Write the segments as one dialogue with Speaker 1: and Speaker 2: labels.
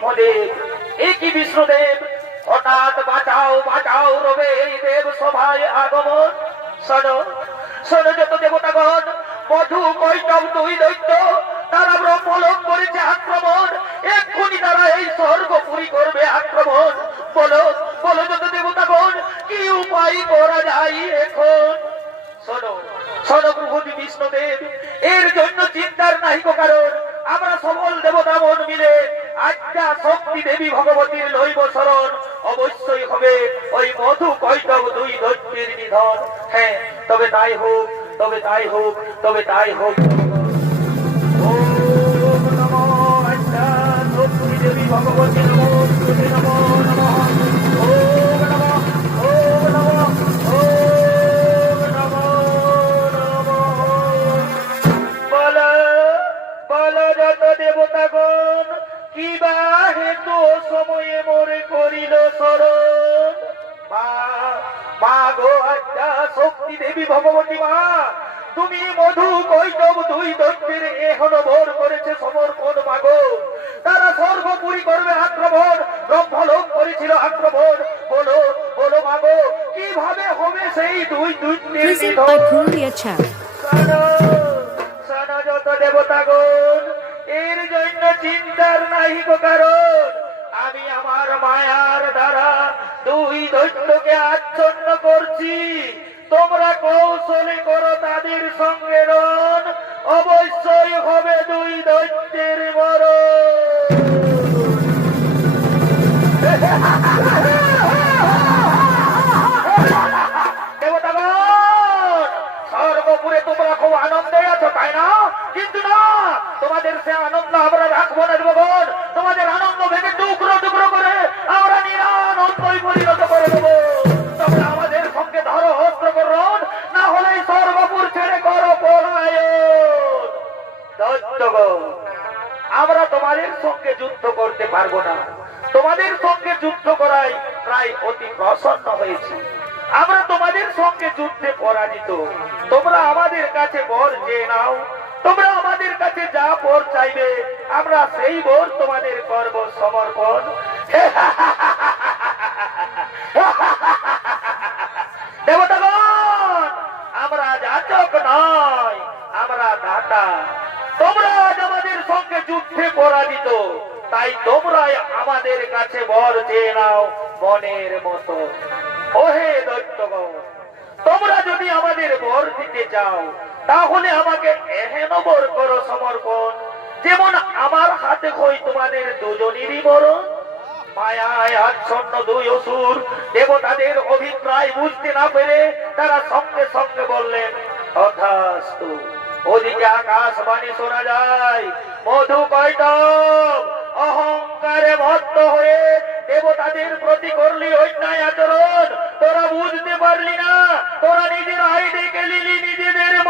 Speaker 1: ব্রহ্মদেব এ কি বিষ্ণুদেব। হঠাৎ বাঁচাও বাঁচাও রবে এই দেব সভায় আগমন। যত দেবতাগণ মধু দুই দৈত্য, তারা ব্রহ্মলোক করেছে আক্রমণ। এক্ষুনি তারা এই স্বর্গপুরি করবে আক্রমণ। বলো বলো যত দেবতাগণ, কি উপায় করা যায় এখন? শোনো শোনো প্রভুতি বিষ্ণুদেব, এর জন্য চিন্তার নাহিক কারণ। শক্তি দেবী ভগবতীর লইব শরণ অবশ্যই হবে ওই মধু কৈটব দুই দৈত্যের নিধন। হ্যাঁ তবে তাই হোক, তবে তাই হোক, তবে তাই হোক। দেবী ভগবতী নমো দেবতাগণ কিবা হেতু সময়ে মোরে করিল স্মরণ মা গো আজ্ঞা শক্তি দেবী ভগবতী মা তুমি মধু কৈতব দুই দৈত্যের এহন ভোর করেছে সমর্পণ মাগো। তারা সর্বপুরি করবে আক্রমণ। ব্রহ্মলোক করেছিল আক্রমণ। বলো বলো মাগো কীভাবে হবে সেই দুই দৈত্যের. শোনো, শোনো যত দেবতাগণ এর জন্য চিন্তার নাহি কারণ। আমি আমার মায়ার দ্বারা দুই দৈত্যকে আচ্ছন্ন করছি। তোমরা কৌশলে করো তাদের সঙ্গে রণ অবশ্যই হবে দুই দৈত্যের মরণ। সঙ্গে যুদ্ধে পরাজিত। তোমরা আমাদের কাছে বর চেয়ে নাও। তোমরা আমাদের কাছে যা বর চাইবে, আমরা সেই বর তোমাদের করব সমর্পণ। দেবতাগণ, আমরা যাচক নয় আমরা দাতা। তোমরা আজ আমাদের সঙ্গে যুদ্ধে পরাজিত, তাই তোমরাই আমাদের কাছে বর চেয়ে নাও মনের মতো। ওহে দৈত্যগণ তোমরা যদি আমাদের বর দিতে চাও, তাহলে আমাকে এহেন বর করো সমর্পণ। যেমন আমার হাতে হই তোমাদের দুজনেরই কৈতব অহংকারে ভক্ত হয়ে দেবতাদের প্রতি করলি অন্যায় আচরণ। তোরা বুঝতে পারলি না তোরা নিজের আইডে গেলিলি নিজেদের মরণ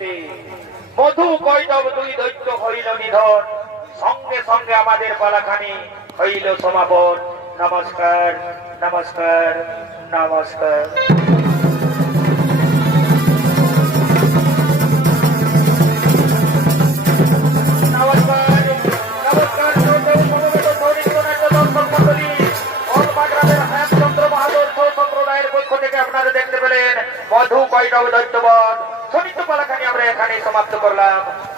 Speaker 1: মধু কৈতব দুই দৈত্য হইল নিধন সঙ্গে সঙ্গে আমাদের পালাখানি হইল সমাপন। নমস্কার নমস্কার নমস্কার।